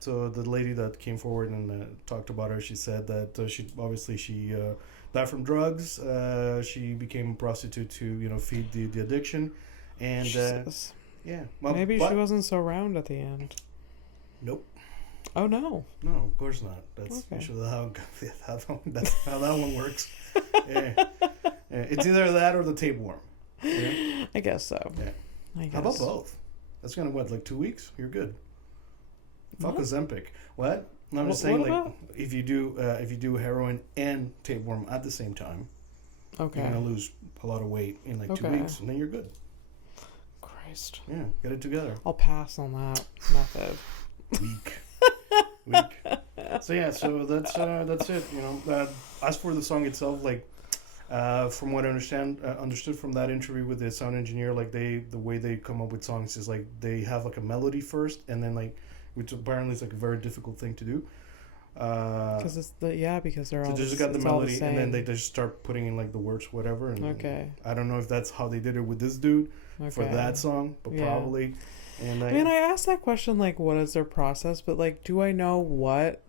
so the lady that came forward and talked about her, she said that she died from drugs. She became a prostitute to feed the addiction, and Jesus. yeah. Well, maybe she wasn't so round at the end. Nope. Oh no. No, of course not. That's usually that's how that one works. Yeah. It's either that or the tapeworm. Yeah? I guess so. Yeah. How about both? That's gonna like 2 weeks? You're good. Fuck Ozempic. What? No, I'm just saying like if you do heroin and tapeworm at the same time, you're gonna lose a lot of weight in like 2 weeks, and then you're good. Christ. Yeah, get it together. I'll pass on that method. Weak. So yeah, so that's it. You know, as for the song itself, like from what I understood from that interview with the sound engineer, like the way they come up with songs is like they have like a melody first, and then like, which apparently is like a very difficult thing to do. Because because they're all. So they just got the melody, and then they just start putting in like the words, whatever. And I don't know if that's how they did it with this dude for that song, but probably. And I mean, I asked that question like, what is their process? But like, do I know what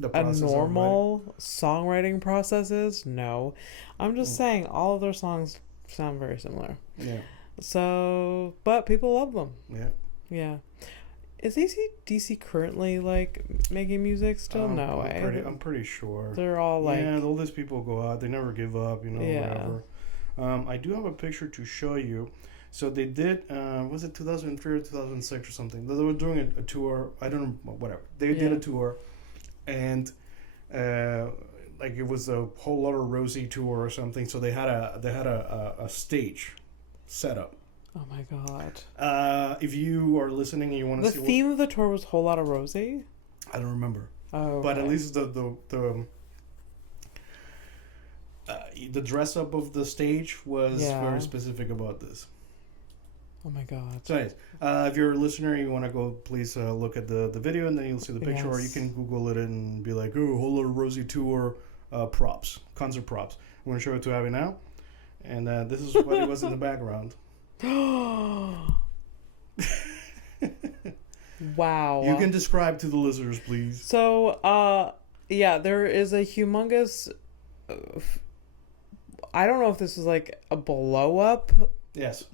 a normal songwriting process is? No, I'm just saying all of their songs sound very similar. Yeah. So, but people love them. Yeah. Yeah. Is AC/DC currently like making music still? No way. I'm pretty sure. They're all like the oldest people go out. They never give up. You know, whatever. I do have a picture to show you. So they did. Was it 2003 or 2006 or something? They were doing a tour. I don't know. Whatever. They did a tour, and like it was a whole lot of Rosie tour or something. So they had a stage set up. Oh my god! If you are listening and you want to see the theme of the tour was Whole Lot of Rosie. I don't remember. Oh, but at least the dress up of the stage was very specific about this. Oh my god! So, anyways, if you're a listener, you want to go, please look at the video, and then you'll see the picture, or you can Google it and be like, "Oh, Whole Lot of Rosie tour props, concert props." I'm gonna show it to Abby now, and this is what it was in the background. Wow. You can describe to the listeners, please. So, there is a humongous. I don't know if this is like a blow up. Yes.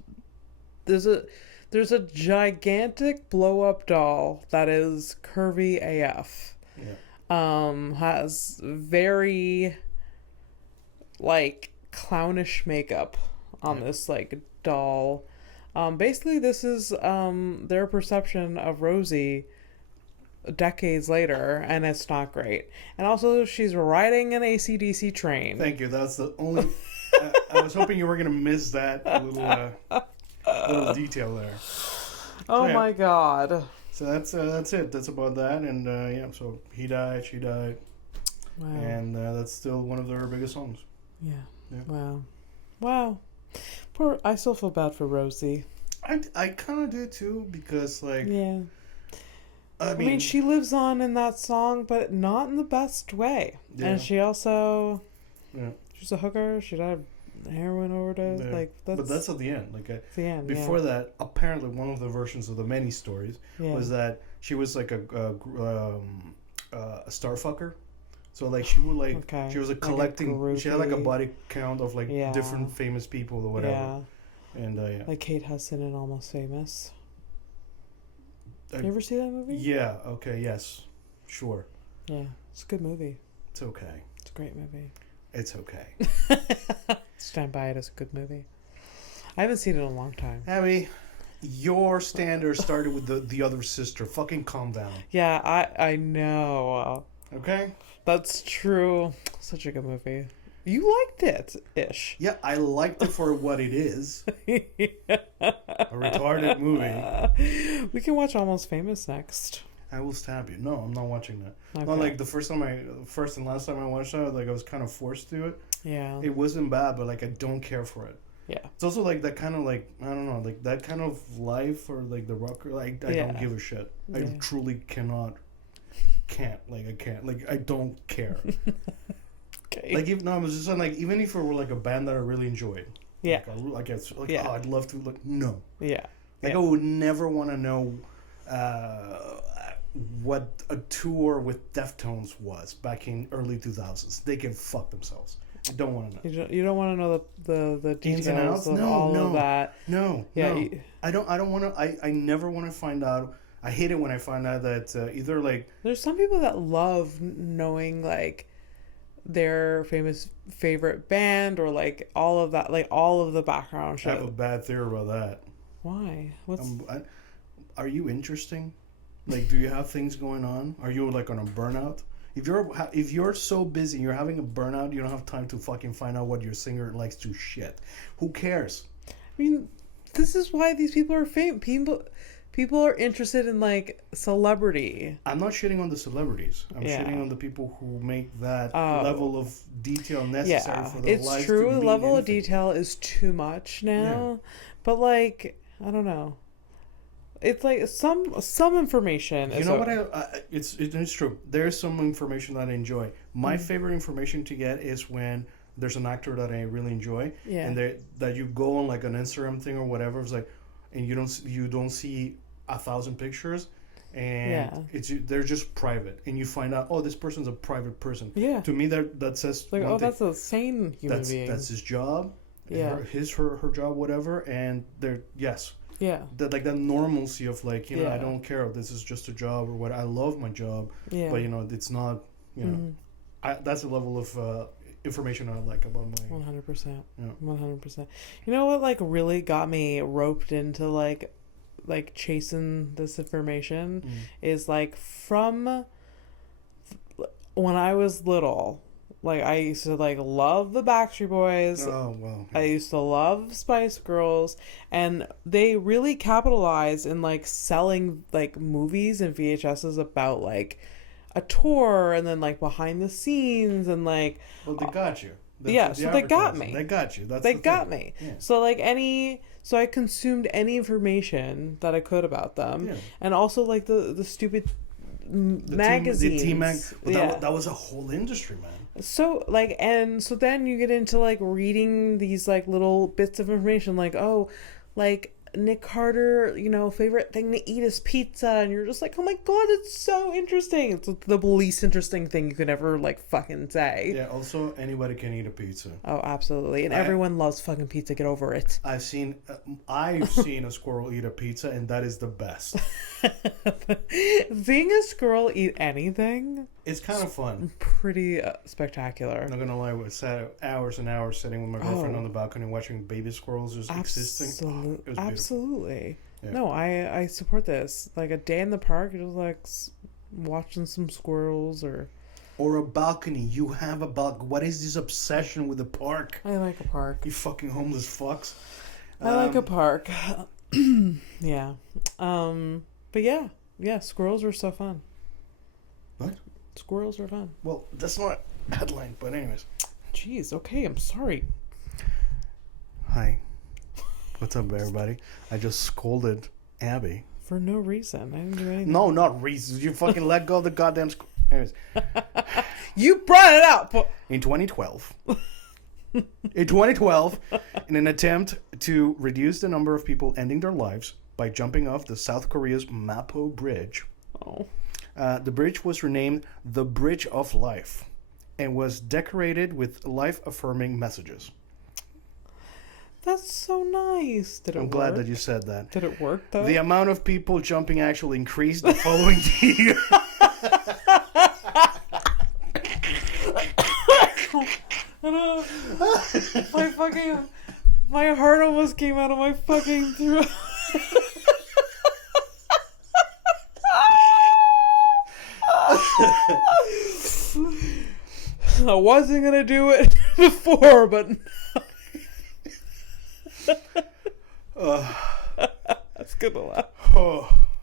There's a gigantic blow up doll that is curvy AF. Yeah. Has very like clownish makeup on this like doll. Basically this is their perception of Rosie decades later, and it's not great. And also she's riding an AC/DC train. Thank you. That's the only I was hoping you were gonna miss that little detail there. Oh my god. So that's it. That's about that. And so he died, she died. Wow. And that's still one of their biggest songs. Yeah. Wow. Poor. I still feel bad for Rosie. I kind of do too, because like. Yeah. I mean, she lives on in that song, but not in the best way. Yeah. And she also. Yeah. She's a hooker. She died of heroin overdose. Yeah. But that's at the end. Like the end. Before that, apparently one of the versions of the many stories was that she was like a star fucker. So like she would like she was collecting. She had like a body count of like different famous people or whatever. Yeah. And like Kate Hudson in Almost Famous. You ever see that movie? Yeah. Okay. Yes. Sure. Yeah, it's a good movie. It's okay. It's a great movie. It's okay. Stand by it as a good movie. I haven't seen it in a long time. Abby, your standard started with the other sister. Fucking calm down. Yeah, I know. Okay. That's true. Such a good movie. You liked it, ish. Yeah, I liked it for what it is. A retarded movie. We can watch Almost Famous next. I will stab you. No, I'm not watching that. Okay. Not like the first and last time I watched that, like I was kind of forced to it. Yeah. It wasn't bad, but like I don't care for it. Yeah. It's also like that kind of like, I don't know, like that kind of life or like the rocker, like I don't give a shit. I truly can't. Like I can't. Like I don't care. Okay. Like even I was just saying, like even if it were like a band that I really enjoyed. Yeah. Oh, I'd love to. Like no. Yeah. Like I would never want to know what a tour with Deftones was back in early 2000s. They can fuck themselves. I don't want to know. You don't want to know the details of all of that. No. Yeah. No. I don't want to. I never want to find out I hate it when I find out that either like there's some people that love knowing like their favorite band or like all of that, like all of the background shit. I have a bad theory about that. Why? Are you interesting? Like, do you have things going on? Are you like on a burnout? If you're so busy, you're having a burnout, you don't have time to fucking find out what your singer likes to shit. Who cares? I mean, this is why these people are famous. People are interested in like celebrity. I'm not shitting on the celebrities. I'm shitting on the people who make that level of detail necessary for their lives. It's true. The level of detail is too much now. Yeah. But like, I don't know. It's like some information. You know what? It's true. There's some information that I enjoy. My favorite information to get is when there's an actor that I really enjoy, and that you go on like an Instagram thing or whatever. It's like, and you don't see 1,000 pictures, and they're just private, and you find out, oh, this person's a private person. Yeah. To me, that says like, oh, that's a sane human being. That's his job. Yeah. Her job, whatever, and they're Yeah. That normalcy of like, you know, I don't care if this is just a job or what. I love my job. Yeah. But, you know, it's not, you know, that's the level of information I like about my... 100%. Yeah. 100%. You know what, like, really got me roped into, like chasing this information is, like, from when I was little... Like, I used to, like, love the Backstreet Boys. Oh, well. I used to love Spice Girls. And they really capitalized in, like, selling, like, movies and VHSs about, like, a tour and then, like, behind the scenes and, like... Well, they got you. So they got me. They got you. They got me. Yeah. So, like, So I consumed any information that I could about them. Yeah. And also, like, the stupid... magazines. The T-Mag. That was a whole industry, man. So, like, and so then you get into, like, reading these, like, little bits of information, like, oh, like, Nick Carter, you know, favorite thing to eat is pizza, and you're just like, oh my god, it's so interesting. It's the least interesting thing you could ever, like, fucking say. Yeah, also, anybody can eat a pizza. Oh, absolutely. And everyone loves fucking pizza. Get over it. I've seen a squirrel eat a pizza, and that is the best. Seeing a squirrel eat anything... It's kind of fun. Pretty spectacular. I'm not gonna lie, we sat hours and hours sitting with my girlfriend on the balcony watching baby squirrels just existing. It was absolutely. Yeah. No, I support this. Like a day in the park, just like watching some squirrels or a balcony. You have a balcony. What is this obsession with the park? I like a park. You fucking homeless fucks. I like a park. Yeah. But yeah, squirrels are so fun. What? Squirrels are fun. Well, that's not a headline, but anyways. Jeez, okay, I'm sorry. Hi. What's up, everybody? I just scolded Abby. For no reason. I didn't do anything. No, not reasons. You fucking let go of the goddamn... Anyways. You brought it up! In 2012... in an attempt to reduce the number of people ending their lives by jumping off the South Korea's Mapo Bridge... Oh... the bridge was renamed the Bridge of Life and was decorated with life-affirming messages. That's so nice. Did it work? I'm glad that you said that. Did it work, though? The amount of people jumping actually increased the following year. My heart almost came out of my fucking throat. I wasn't gonna do it before, but that's good to laugh.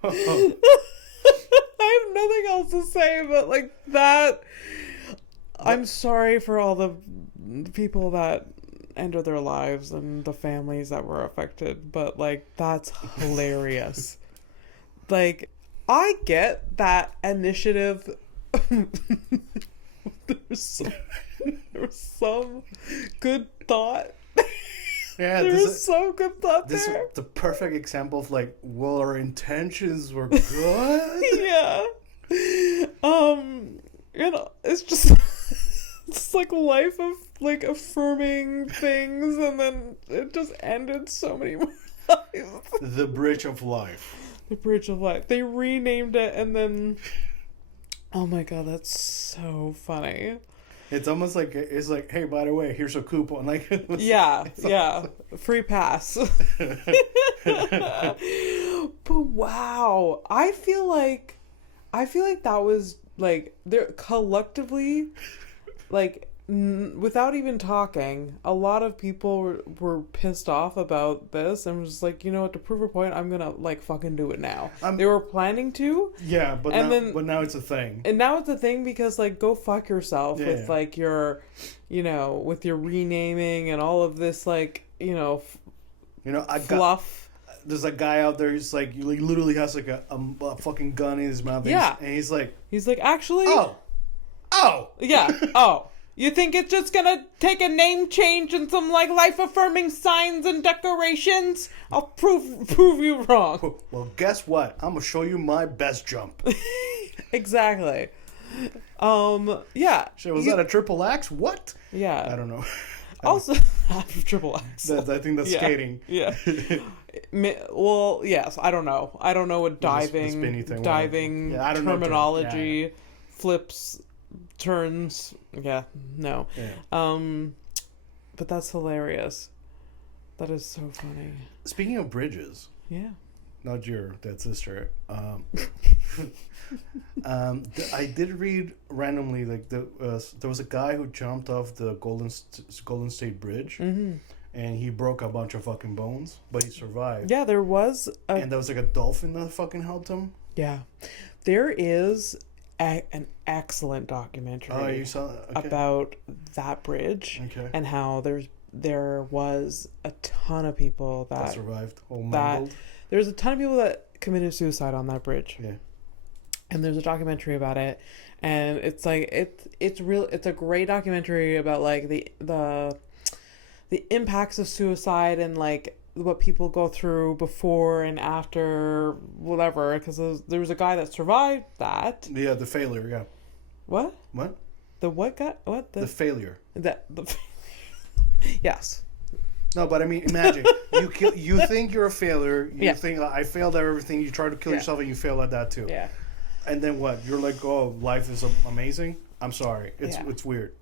I have nothing else to say, but like that. I'm sorry for all the people that ended their lives and the families that were affected, but like that's hilarious. Like, I get that initiative. There was some good thought. Yeah, there was some good thought this there. This is the perfect example of like, well, our intentions were good. Yeah. You know, it's just it's like life of like affirming things, and then it just ended so many more lives. The Bridge of Life. The Bridge of Life. They renamed it and then... Oh my god, that's so funny. It's almost like, it's like, hey, by the way, here's a coupon. Like, yeah. Free pass. But wow. I feel like that was, like, they're collectively, like, without even talking, a lot of people were pissed off about this and was just like, you know what, to prove a point, I'm gonna, like, fucking do it now. They were planning to. Yeah, but now it's a thing. And now it's a thing because, like, go fuck yourself with, like, your, you know, with your renaming and all of this, like, you know, fluff. There's a guy out there who's like, he literally has like a fucking gun in his mouth. Yeah. And he's like, actually. Oh. Yeah. Oh. You think it's just gonna take a name change and some, like, life-affirming signs and decorations? I'll prove you wrong. Well, guess what? I'm gonna show you my best jump. Exactly. Yeah. So was that a triple axe? What? Yeah. I don't know. Also, triple axe. I think that's skating. Yeah. Well, yes. I don't know. I don't know what diving terminology, flips, turns. Yeah, no. Yeah. But that's hilarious. That is so funny. Speaking of bridges. Yeah. Not your dead sister. I did read randomly, like, there was a guy who jumped off the Golden State Bridge, and he broke a bunch of fucking bones, but he survived. Yeah, there was and there was like a dolphin that fucking helped him. Yeah, there is an excellent documentary about that bridge and how there was a ton of people that survived. There's a ton of people that committed suicide on that bridge. Yeah. And there's a documentary about it, and it's like it's a great documentary about, like, the impacts of suicide and, like, what people go through before and after whatever, because there was a guy that survived that. Yeah, the failure. Yeah. What? The what guy? What? The failure. Yes. No, but I mean, imagine you think you're a failure. You think, I failed at everything. You try to kill yourself and you fail at that too. Yeah. And then what? You're like, oh, life is amazing? I'm sorry. It's weird.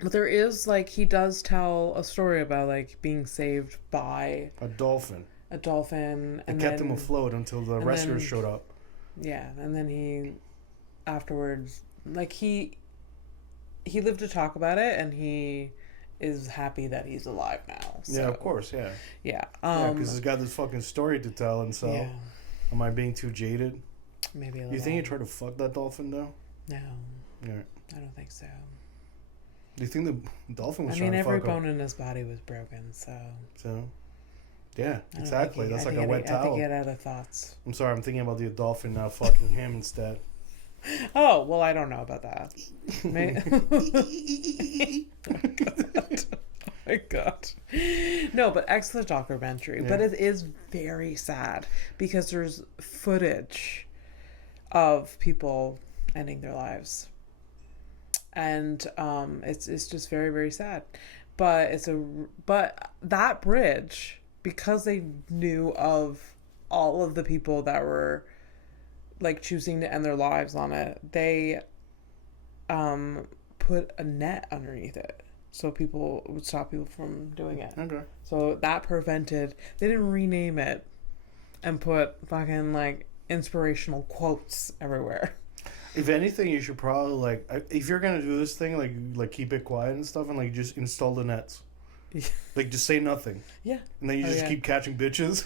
But there is, like, he does tell a story about, like, being saved by... A dolphin. And kept him afloat until the rescuers showed up. Yeah, and then he... Afterwards... Like, he lived to talk about it, and he is happy that he's alive now. So. Yeah, of course, yeah. Yeah. Because he's got this fucking story to tell, and so... Yeah. Am I being too jaded? Maybe a little. You think he tried to fuck that dolphin, though? No. Yeah. I don't think so. Do you think the dolphin was trying to fuck him? I mean, every bone in his body was broken, so... Yeah, exactly. That's like a wet towel. I have to get out of thoughts. I'm sorry, I'm thinking about the dolphin now fucking him instead. Oh, well, I don't know about that. Oh my god. No, but excellent documentary. Yeah. But it is very sad because there's footage of people ending their lives. And it's just very, very sad. But that bridge, because they knew of all of the people that were, like, choosing to end their lives on it, they put a net underneath it so people would stop people from doing it. Okay. So that prevented. They didn't rename it and put fucking, like, inspirational quotes everywhere. If anything, you should probably, like, if you're gonna do this thing, like keep it quiet and stuff, and, like, just install the nets. Like, just say nothing. Yeah. And then you just keep catching bitches.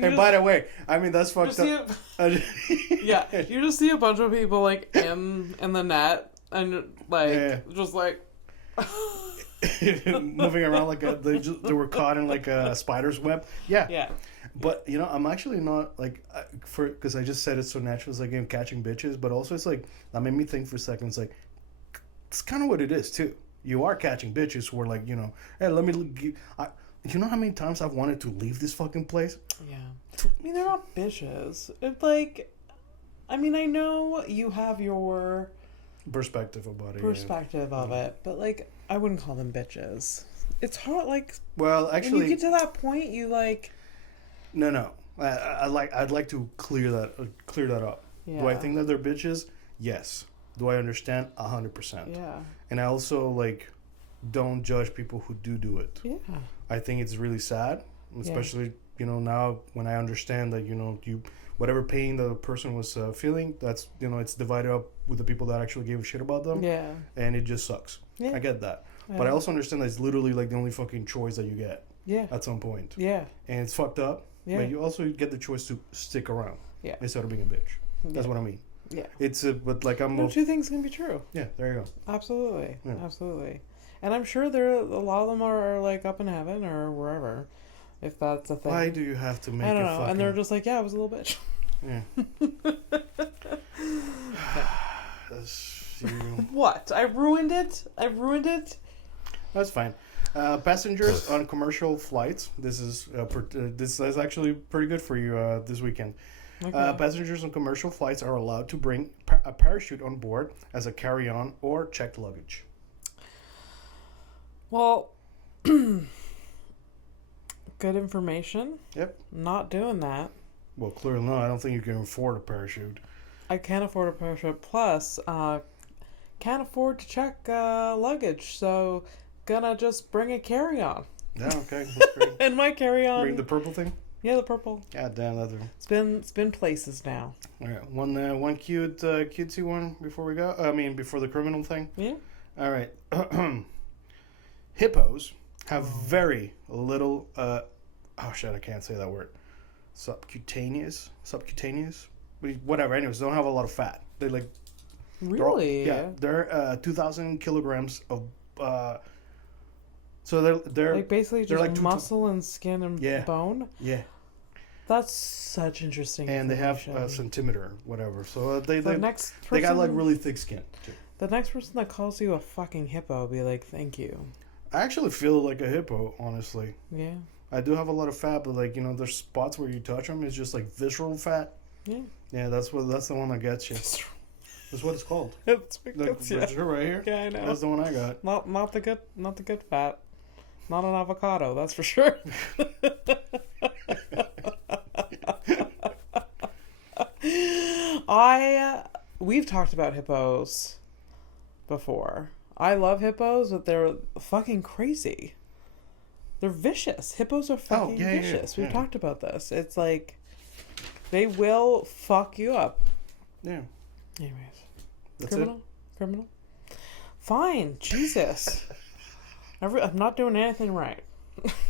And by the way, I mean, that's fucked up. Yeah, you just see a bunch of people, like, in the net, and, like, just, like... moving around like they were caught in, like, a spider's web. Yeah. Yeah. But, you know, I'm actually not, like, because I just said it so natural, it's like, I'm catching bitches, but also it's like, that made me think for a second, it's like, it's kind of what it is, too. You are catching bitches who are like, you know, hey, let me, you know how many times I've wanted to leave this fucking place? Yeah. I mean, they're not bitches. It's like, I mean, I know you have your... perspective about it. Of it, but, like, I wouldn't call them bitches. It's hard, like... Well, actually... When you get to that point, you, like... No. I'd like to clear that up. Yeah. Do I think that they're bitches? Yes. Do I understand? 100%. Yeah. And I also like don't judge people who do it. Yeah. I think it's really sad, especially now when I understand that whatever pain the person was feeling, that's it's divided up with the people that actually gave a shit about them. Yeah. And it just sucks. Yeah. I get that, but I also understand that it's literally like the only fucking choice that you get. Yeah. At some point. Yeah. And it's fucked up. Yeah. But you also get the choice to stick around. Yeah. Instead of being a bitch. That's what I mean. Yeah. It's but like I'm. No, two things can be true. Yeah. There you go. Absolutely. Yeah. Absolutely. And I'm sure a lot of them are like up in heaven or wherever, if that's a thing. Why do you have to make? I don't know. And they're just like, yeah, I was a little bitch. Yeah. What? I ruined it. That's fine. Passengers on commercial flights. This is actually pretty good for you this weekend. Okay. Passengers on commercial flights are allowed to bring a parachute on board as a carry-on or checked luggage. Well, good information. Yep. Not doing that. Well, clearly not. I don't think you can afford a parachute. I can't afford a parachute. Plus, can't afford to check luggage. So, gonna just bring a carry-on. Yeah, okay. That's great. And my carry-on. Bring the purple thing? Yeah, the purple. God damn, that's It's been places now. All right, one cutesy one before we go. Before the criminal thing. Yeah. All right. Hippos have very little. Oh shit! I can't say that word. Subcutaneous. Whatever. Anyways, don't have a lot of fat. They like. Really? They're 2,000 kilograms of. So they're like basically just like muscle and skin and bone. Yeah. That's such interesting. And they have a centimeter, whatever. So they got like really thick skin too. The next person that calls you a fucking hippo will be like, "Thank you." I actually feel like a hippo, honestly. Yeah. I do have a lot of fat, but like there's spots where you touch them, it's just like visceral fat. Yeah. Yeah, that's the one that gets you. That's what it's called. It's like visceral right here. Yeah, I know. That's the one I got. Not the good fat. Not an avocado, that's for sure. We've talked about hippos before. I love hippos, but they're fucking crazy. They're vicious. Hippos are fucking vicious. We've talked about this. It's like they will fuck you up. Yeah. Anyways. That's Criminal? Fine. Jesus. I'm not doing anything right.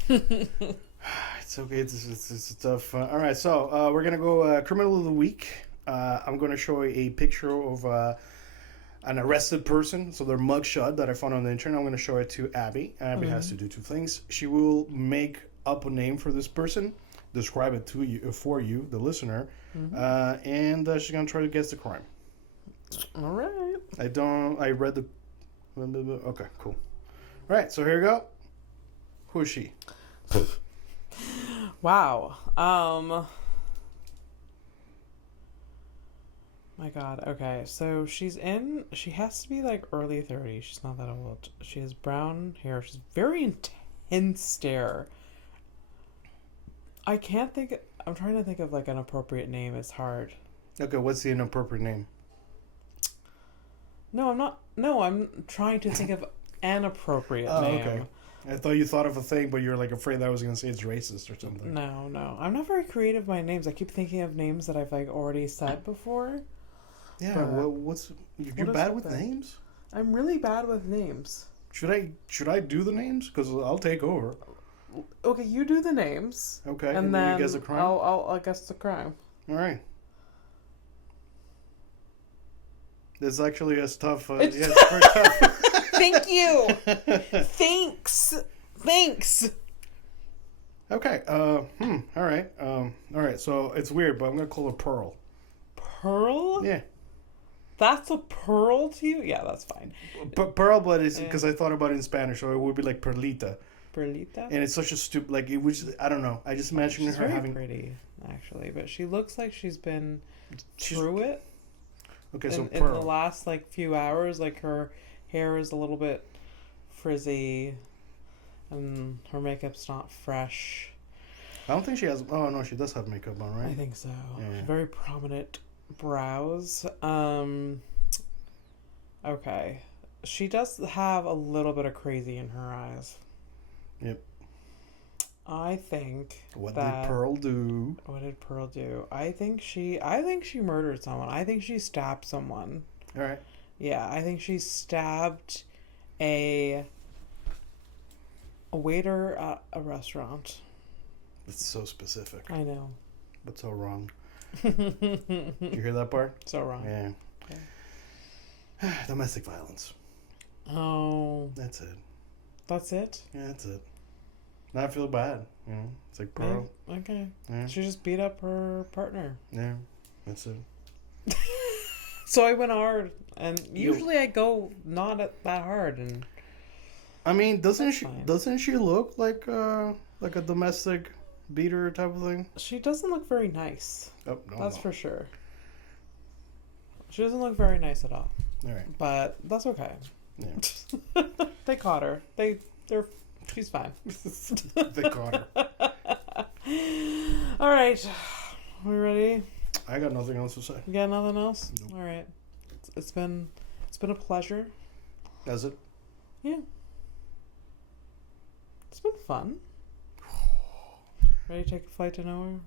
It's okay. It's tough. All right, so we're going to go Criminal of the Week. I'm going to show a picture of an arrested person, so their mugshot that I found on the internet. I'm going to show it to Abby. Abby has to do two things. She will make up a name for this person, describe it to you for you, the listener, and she's going to try to guess the crime. All right. I read the... Okay, cool. All right, so here we go. Who is she? Wow. My God. Okay, so she has to be like early 30s. She's not that old. She has brown hair. She's very intense stare. I'm trying to think of like an appropriate name. It's hard. Okay, what's the inappropriate name? No, I'm not. No, I'm trying to think of an appropriate name. Okay. I thought you thought of a thing, but you're like afraid that I was going to say it's racist or something. No. I'm not very creative with my names. I keep thinking of names that I've like already said before. Yeah, you're bad with names? I'm really bad with names. Should I do the names? Because I'll take over. Okay, you do the names. Okay, and then you guess the crime? I'll guess the crime. All right. It's actually as tough. It's pretty tough. Thank you. Thanks. Okay. All right. All right. So it's weird, but I'm gonna call her Pearl. Pearl? Yeah. That's a pearl to you? Yeah, that's fine. Pearl, but it's because I thought about it in Spanish, so it would be like Perlita. Perlita? And it's such a stupid, like, it was, I don't know. I just imagined her having... She's very pretty, actually. But she looks like she's been through it. Okay, so in the last, like, few hours, like, her hair is a little bit frizzy. And her makeup's not fresh. I don't think she has. Oh no, she does have makeup on, right? I think so. Yeah. Very prominent brows. Okay. She does have a little bit of crazy in her eyes. Yep. I think What did Pearl do? What did Pearl do? I think she murdered someone. I think she stabbed someone. All right. Yeah, I think she stabbed a waiter at a restaurant. It's so specific. I know. But so wrong. Did you hear that part? So wrong. Yeah. Okay. Domestic violence. Oh. That's it. That's it? Yeah, that's it. Now I feel bad. You know, it's like Pearl. Yeah, okay. Yeah. She just beat up her partner. Yeah, that's it. So I went hard, and usually I go not that hard, and I mean, doesn't she look like a domestic beater type of thing? She doesn't look very nice. Oh, no, that's for sure. She doesn't look very nice at all. All right, but that's okay. Yeah, they caught her. She's fine. They caught her. All right, we ready? I got nothing else to say. You got nothing else? Nope. All right. It's been a pleasure. Has it? Yeah. It's been fun. Ready to take a flight to nowhere?